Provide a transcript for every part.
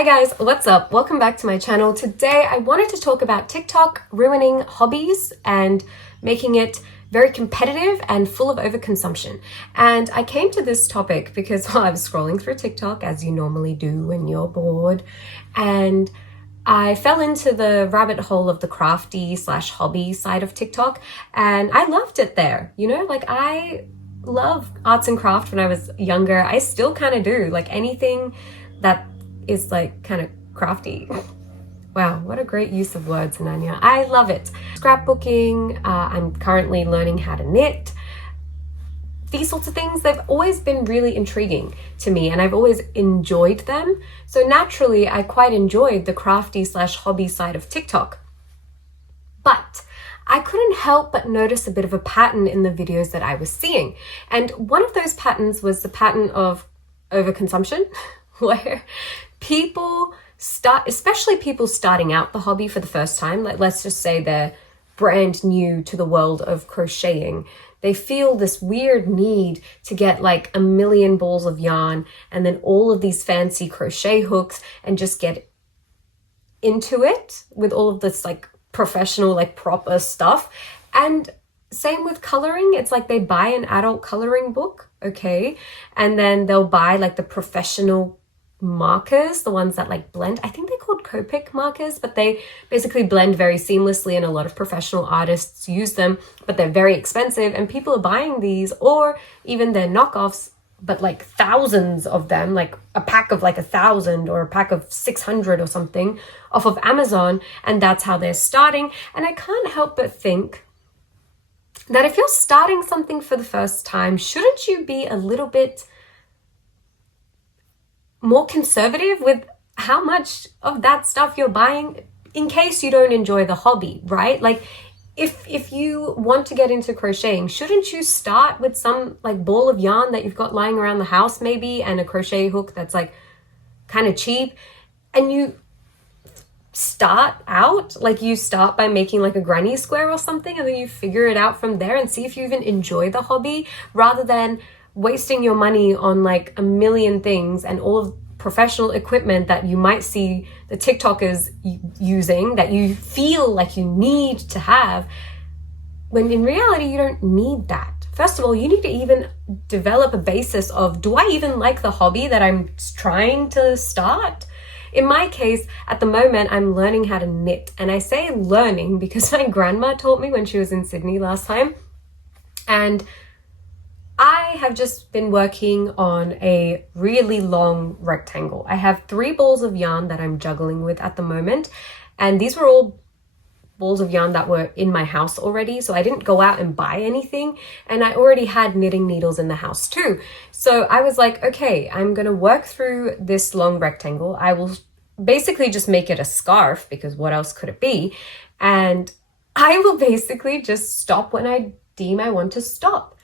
Hi guys, what's up? Welcome back to my channel. Today I wanted to talk about TikTok ruining hobbies and making it very competitive and full of overconsumption. And I came to this topic because I was scrolling through TikTok, as you normally do when you're bored, and I fell into the rabbit hole of the crafty/hobby side of TikTok, and I loved it there. I love arts and craft when I was younger. I still kind of do, like anything that is like kind of crafty. Wow, what a great use of words, Ananya. I love it. Scrapbooking, I'm currently learning how to knit. These sorts of things, they've always been really intriguing to me and I've always enjoyed them. So naturally, I quite enjoyed the crafty/hobby side of TikTok. But I couldn't help but notice a bit of a pattern in the videos that I was seeing. And one of those patterns was the pattern of overconsumption, where people especially people starting out the hobby for the first time, like let's just say they're brand new to the world of crocheting, they feel this weird need to get like a million balls of yarn and then all of these fancy crochet hooks and just get into it with all of this like professional, like proper stuff. And same with coloring. It's like they buy an adult coloring book, okay, and then they'll buy like the professional markers, the ones that like blend. I think they're called Copic markers, but they basically blend very seamlessly and a lot of professional artists use them, but they're very expensive and people are buying these, or even their knockoffs, but like thousands of them, like a pack of like 1,000 or a pack of 600 or something off of Amazon, and that's how they're starting. And I can't help but think that if you're starting something for the first time, shouldn't you be a little bit more conservative with how much of that stuff you're buying in case you don't enjoy the hobby, right? Like if you want to get into crocheting, shouldn't you start with some like ball of yarn that you've got lying around the house maybe, and a crochet hook that's like kind of cheap, and you start out, like you start by making like a granny square or something, and then you figure it out from there and see if you even enjoy the hobby, rather than wasting your money on like a million things and all of professional equipment that you might see the TikTokers using that you feel like you need to have, when in reality you don't need that. First of all, you need to even develop a basis of, do I even like the hobby that I'm trying to start? In my case, at the moment, I'm learning how to knit. And I say learning because my grandma taught me when she was in Sydney last time. And I have just been working on a really long rectangle. I have 3 balls of yarn that I'm juggling with at the moment. And these were all balls of yarn that were in my house already. So I didn't go out and buy anything. And I already had knitting needles in the house too. So I was like, okay, I'm going to work through this long rectangle. I will basically just make it a scarf, because what else could it be? And I will basically just stop when I deem I want to stop.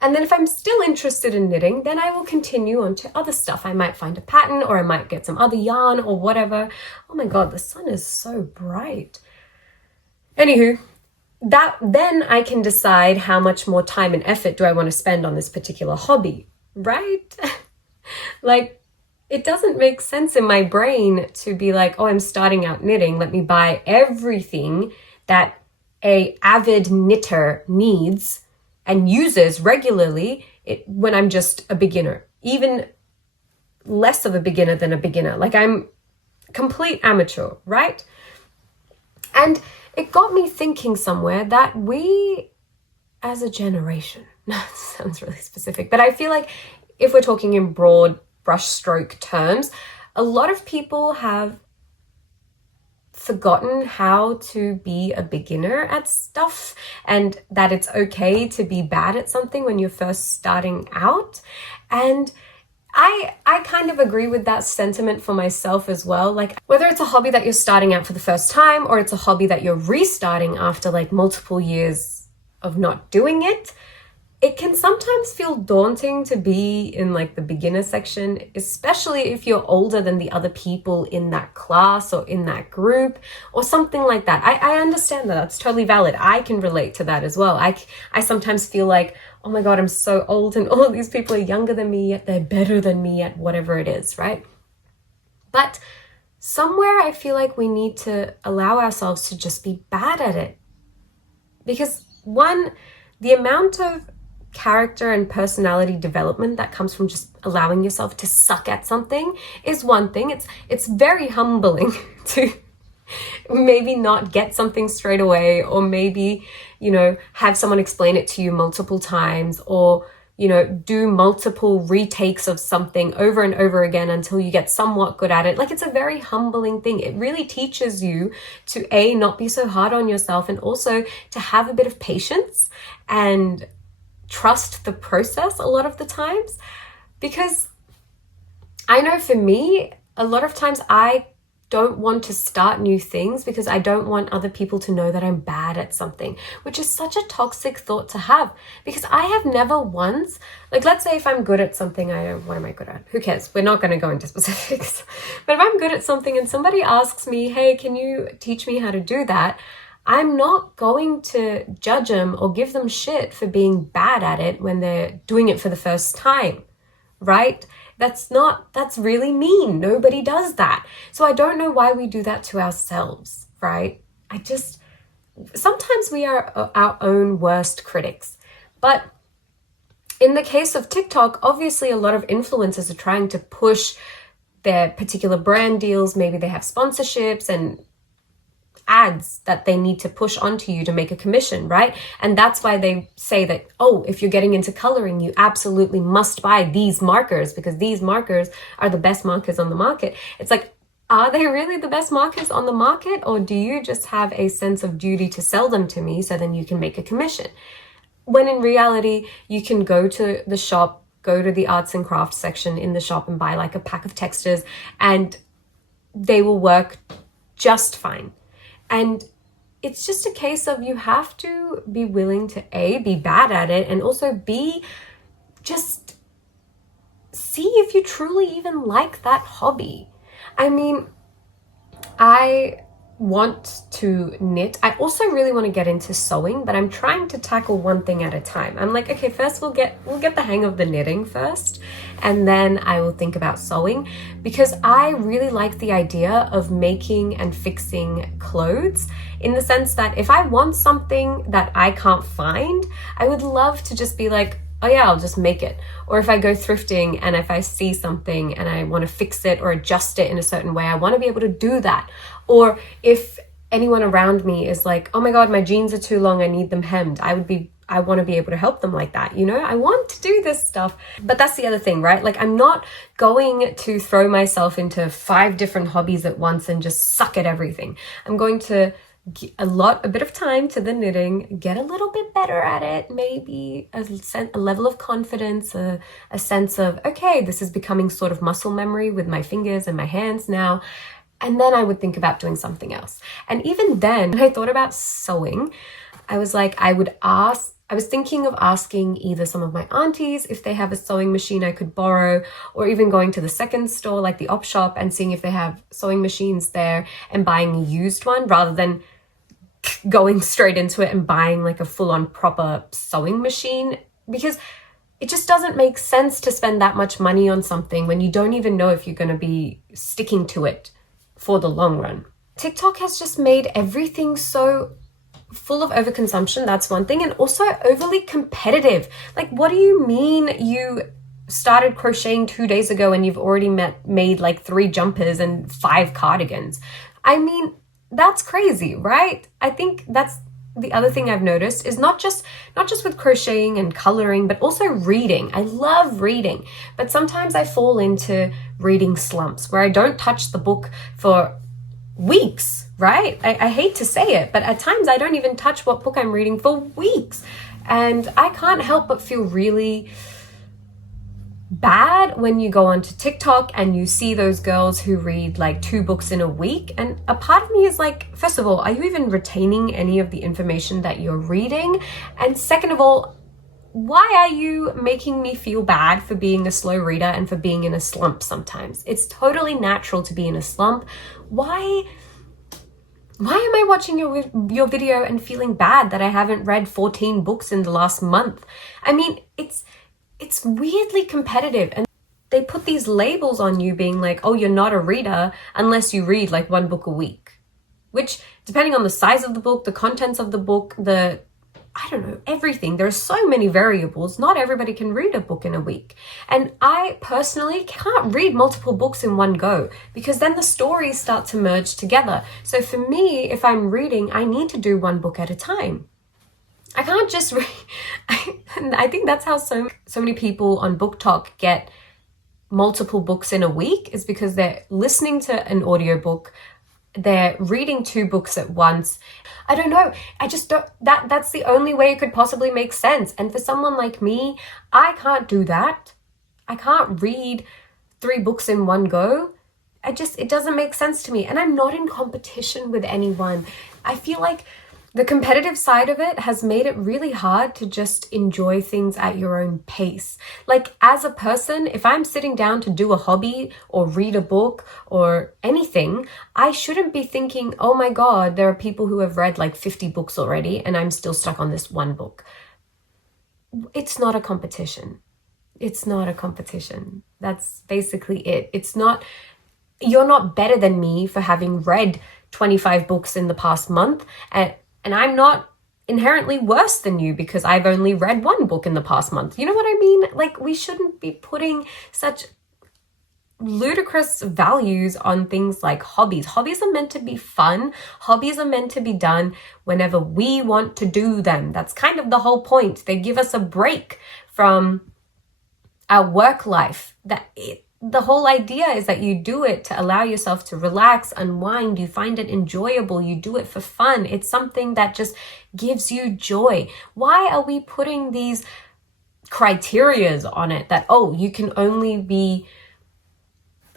And then if I'm still interested in knitting, then I will continue on to other stuff. I might find a pattern, or I might get some other yarn or whatever. Oh my God, the sun is so bright. Anywho, then I can decide how much more time and effort do I want to spend on this particular hobby, right? Like, it doesn't make sense in my brain to be like, oh, I'm starting out knitting. Let me buy everything that a avid knitter needs and uses regularly when I'm just a beginner, even less of a beginner than a beginner. Like, I'm complete amateur, right? And it got me thinking somewhere that we as a generation, sounds really specific, but I feel like if we're talking in broad brushstroke terms, a lot of people have forgotten how to be a beginner at stuff, and that it's okay to be bad at something when you're first starting out. And I kind of agree with that sentiment for myself as well. Like, whether it's a hobby that you're starting out for the first time, or it's a hobby that you're restarting after like multiple years of not doing it, it can sometimes feel daunting to be in like the beginner section, especially if you're older than the other people in that class or in that group or something like that. I understand that. That's totally valid. I can relate to that as well. I sometimes feel like, oh my God, I'm so old and all of these people are younger than me, yet they're better than me at whatever it is, right? But somewhere I feel like we need to allow ourselves to just be bad at it. Because one, the amount of character and personality development that comes from just allowing yourself to suck at something is one thing. It's very humbling to maybe not get something straight away, or maybe, have someone explain it to you multiple times, or do multiple retakes of something over and over again until you get somewhat good at it. Like, it's a very humbling thing. It really teaches you to not be so hard on yourself, and also to have a bit of patience and trust the process a lot of the times. Because I know for me, a lot of times I don't want to start new things because I don't want other people to know that I'm bad at something, which is such a toxic thought to have. Because I have never once, like, let's say if I'm good at something, what am I good at? Who cares? We're not going to go into specifics. But if I'm good at something and somebody asks me, hey, can you teach me how to do that? I'm not going to judge them or give them shit for being bad at it when they're doing it for the first time, right? That's really mean. Nobody does that. So I don't know why we do that to ourselves, right? Sometimes we are our own worst critics. But in the case of TikTok, obviously a lot of influencers are trying to push their particular brand deals. Maybe they have sponsorships and ads that they need to push onto you to make a commission, right? And that's why they say that, oh, if you're getting into coloring, you absolutely must buy these markers because these markers are the best markers on the market. It's like, are they really the best markers on the market? Or do you just have a sense of duty to sell them to me so then you can make a commission? When in reality, you can go to the shop, go to the arts and crafts section in the shop and buy like a pack of textures, and they will work just fine. And it's just a case of you have to be willing to be bad at it, and also just see if you truly even like that hobby. I mean, I want to knit. I also really want to get into sewing, but I'm trying to tackle one thing at a time. I'm like, okay, first we'll get the hang of the knitting first, and then I will think about sewing, because I really like the idea of making and fixing clothes, in the sense that if I want something that I can't find, I would love to just be like, oh yeah, I'll just make it. Or if I go thrifting and if I see something and I want to fix it or adjust it in a certain way, I want to be able to do that. Or if anyone around me is like, oh my God, my jeans are too long, I need them hemmed, I want to be able to help them like that. I want to do this stuff. But that's the other thing, right? Like, I'm not going to throw myself into 5 different hobbies at once and just suck at everything. I'm going to a bit of time to the knitting, get a little bit better at it, maybe a level of confidence, a sense of, okay, this is becoming sort of muscle memory with my fingers and my hands now. And then I would think about doing something else. And even then, when I thought about sewing, I was like, I was thinking of asking either some of my aunties if they have a sewing machine I could borrow, or even going to the second store, like the op shop, and seeing if they have sewing machines there and buying a used one, rather than going straight into it and buying like a full-on proper sewing machine, because it just doesn't make sense to spend that much money on something when you don't even know if you're going to be sticking to it for the long run. TikTok has just made everything so full of overconsumption. That's one thing. And also overly competitive. Like, what do you mean you started crocheting 2 days ago and you've already made like 3 jumpers and 5 cardigans? I mean, that's crazy, right? I think that's the other thing I've noticed, is not just with crocheting and coloring, but also reading. I love reading, but sometimes I fall into reading slumps where I don't touch the book for weeks, right? I hate to say it, but at times I don't even touch what book I'm reading for weeks. And I can't help but feel really bad when you go onto TikTok and you see those girls who read like 2 books in a week. And a part of me is like, first of all, are you even retaining any of the information that you're reading? And second of all, why are you making me feel bad for being a slow reader and for being in a slump sometimes? It's totally natural to be in a slump. Why am I watching your video and feeling bad that I haven't read 14 books in the last month? I mean, it's weirdly competitive. And they put these labels on you being like, oh, you're not a reader unless you read like one book a week, which depending on the size of the book, the contents of the book, I don't know, everything. There are so many variables. Not everybody can read a book in a week. And I personally can't read multiple books in one go because then the stories start to merge together. So for me, if I'm reading, I need to do one book at a time. I can't just read. I think that's how so many people on Book Talk get multiple books in a week, is because they're listening to an audiobook, they're reading 2 books at once. I don't know. I just don't, that's the only way it could possibly make sense. And for someone like me, I can't do that. I can't read 3 books in one go. It doesn't make sense to me. And I'm not in competition with anyone. I feel like the competitive side of it has made it really hard to just enjoy things at your own pace. Like as a person, if I'm sitting down to do a hobby or read a book or anything, I shouldn't be thinking, oh my God, there are people who have read like 50 books already and I'm still stuck on this one book. It's not a competition. It's not a competition. That's basically it. You're not better than me for having read 25 books in the past month. And I'm not inherently worse than you because I've only read 1 book in the past month. You know what I mean? Like, we shouldn't be putting such ludicrous values on things like hobbies. Hobbies are meant to be fun. Hobbies are meant to be done whenever we want to do them. That's kind of the whole point. They give us a break from our work life. The whole idea is that you do it to allow yourself to relax, unwind. You find it enjoyable. You do it for fun. It's something that just gives you joy. Why are we putting these criterias on it that, oh, you can only be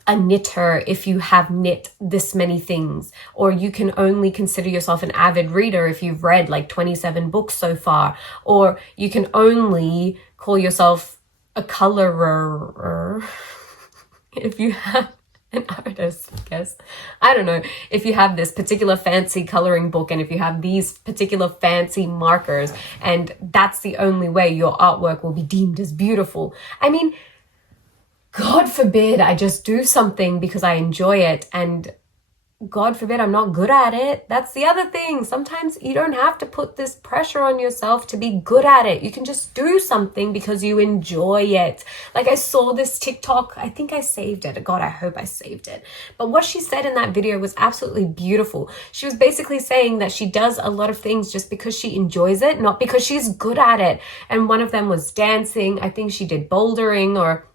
a knitter if you have knit this many things, or you can only consider yourself an avid reader if you've read like 27 books so far, or you can only call yourself a colorer if you have an artist, I guess. I don't know. If you have this particular fancy coloring book and if you have these particular fancy markers and that's the only way your artwork will be deemed as beautiful. I mean, God forbid I just do something because I enjoy it and God forbid I'm not good at it. That's the other thing. Sometimes you don't have to put this pressure on yourself to be good at it. You can just do something because you enjoy it. Like I saw this TikTok, I think I saved it. God, I hope I saved it. But what she said in that video was absolutely beautiful. She was basically saying that she does a lot of things just because she enjoys it, not because she's good at it. And one of them was dancing. I think she did bouldering or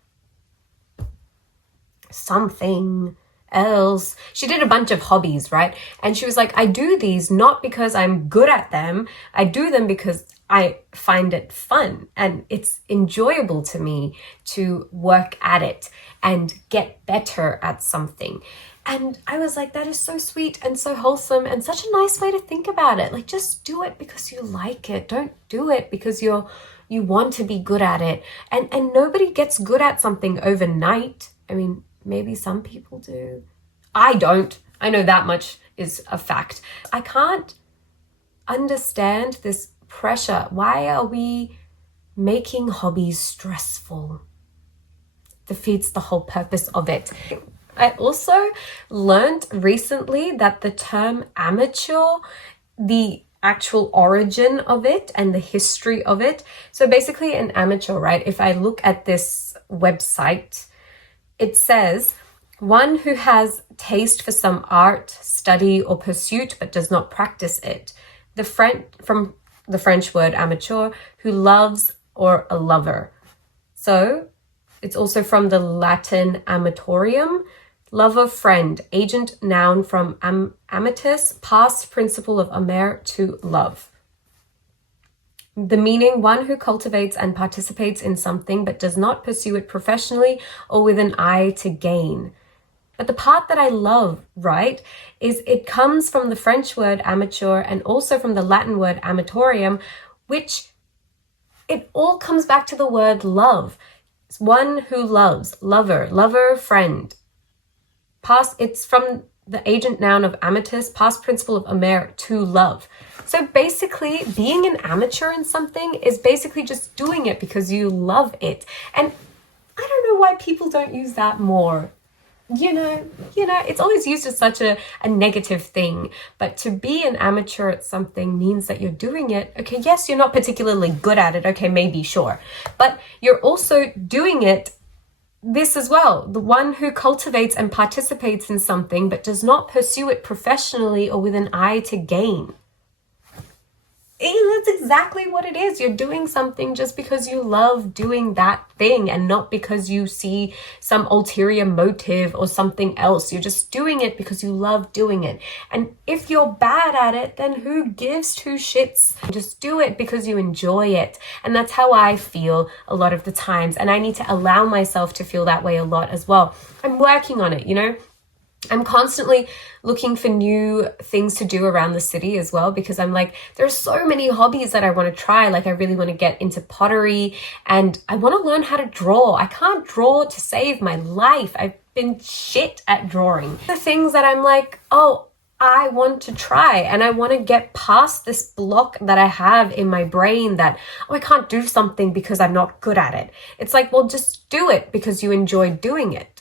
something else. She did a bunch of hobbies, right? And she was like, I do these not because I'm good at them. I do them because I find it fun and it's enjoyable to me to work at it and get better at something. And I was like, that is so sweet and so wholesome and such a nice way to think about it. Like, just do it because you like it. Don't do it because you want to be good at it. And nobody gets good at something overnight. I mean, maybe some people do. I don't. I know that much is a fact. I can't understand this pressure. Why are we making hobbies stressful? Defeats the whole purpose of it. I also learned recently that the term amateur, the actual origin of it and the history of it. So basically an amateur, right? If I look at this website, it says, one who has taste for some art, study, or pursuit, but does not practice it. From the French word amateur, who loves or a lover. So it's also from the Latin amatorium, lover, friend, agent, noun from amatus, past principle of amare, to love. The meaning, one who cultivates and participates in something but does not pursue it professionally or with an eye to gain. But the part that I love, right, is it comes from the French word amateur and also from the Latin word amatorium, which it all comes back to the word love. It's one who loves, lover, friend. It's from the agent noun of amatus, past principle of amare, to love. So basically, being an amateur in something is basically just doing it because you love it. And I don't know why people don't use that more. It's always used as such a negative thing, but to be an amateur at something means that you're doing it. Okay, yes, you're not particularly good at it. Okay, maybe, sure. But you're also doing it this as well. The one who cultivates and participates in something but does not pursue it professionally or with an eye to gain. That's exactly what it is. You're doing something just because you love doing that thing and not because you see some ulterior motive or something else. You're just doing it because you love doing it. And if you're bad at it, then who gives two shits? Just do it because you enjoy it. And that's how I feel a lot of the times. And I need to allow myself to feel that way a lot as well. I'm working on it, I'm constantly looking for new things to do around the city as well, because I'm like, there are so many hobbies that I want to try. Like, I really want to get into pottery and I want to learn how to draw. I can't draw to save my life. I've been shit at drawing. The things that I'm like, oh, I want to try, and I want to get past this block that I have in my brain that, oh, I can't do something because I'm not good at it. It's like, well, just do it because you enjoy doing it.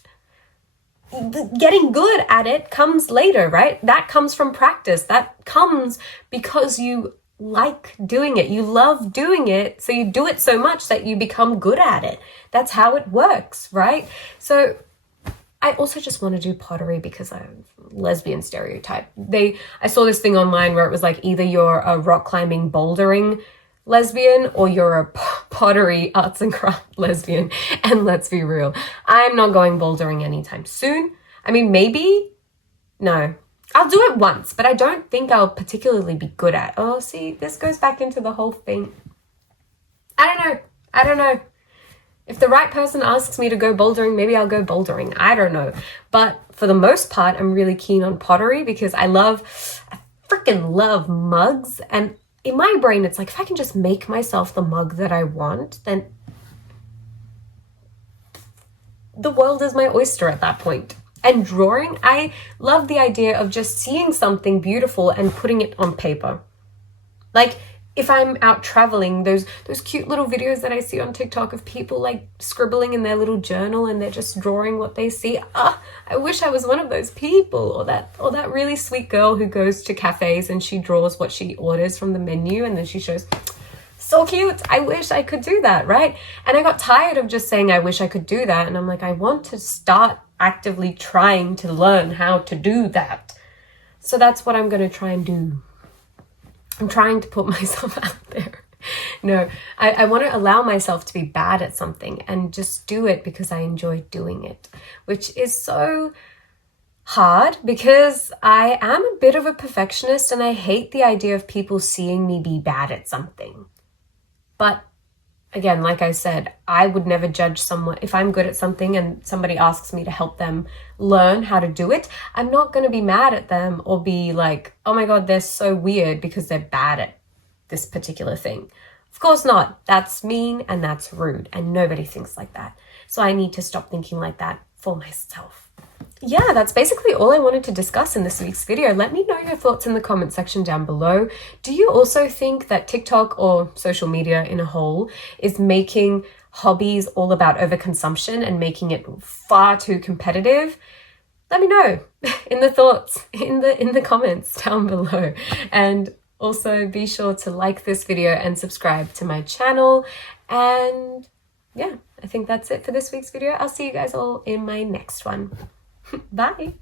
Getting good at it comes later, right? That comes from practice. That comes because you like doing it. You love doing it, so you do it so much that you become good at it. That's how it works, right? So I also just want to do pottery because I'm lesbian stereotype. I saw this thing online where it was like, either you're a rock climbing bouldering lesbian or you're a pottery arts and craft lesbian. And let's be real, I'm not going bouldering anytime soon. I mean, maybe, no, I'll do it once, but I don't think I'll particularly be good at. Oh, see, this goes back into the whole thing. I don't know. If the right person asks me to go bouldering, maybe I'll go bouldering. I don't know. But for the most part, I'm really keen on pottery because I freaking love mugs. And in my brain, it's like, if I can just make myself the mug that I want, then the world is my oyster at that point. And drawing, I love the idea of just seeing something beautiful and putting it on paper. Like, if I'm out traveling, those cute little videos that I see on TikTok of people like scribbling in their little journal and they're just drawing what they see. I wish I was one of those people, or that really sweet girl who goes to cafes and she draws what she orders from the menu and then she shows. So cute. I wish I could do that, right? And I got tired of just saying I wish I could do that, and I'm like, I want to start actively trying to learn how to do that. So that's what I'm going to try and do. I'm trying to put myself out there. No, I want to allow myself to be bad at something and just do it because I enjoy doing it, which is so hard because I am a bit of a perfectionist and I hate the idea of people seeing me be bad at something. But again, like I said, I would never judge someone. If I'm good at something and somebody asks me to help them learn how to do it, I'm not going to be mad at them or be like, oh my God, they're so weird because they're bad at this particular thing. Of course not. That's mean and that's rude, and nobody thinks like that. So I need to stop thinking like that for myself. Yeah, that's basically all I wanted to discuss in this week's video. Let me know your thoughts in the comment section down below. Do you also think that TikTok or social media in a whole is making hobbies all about overconsumption and making it far too competitive? Let me know in the thoughts, in the comments down below. And also be sure to like this video and subscribe to my channel. And yeah, I think that's it for this week's video. I'll see you guys all in my next one. Bye.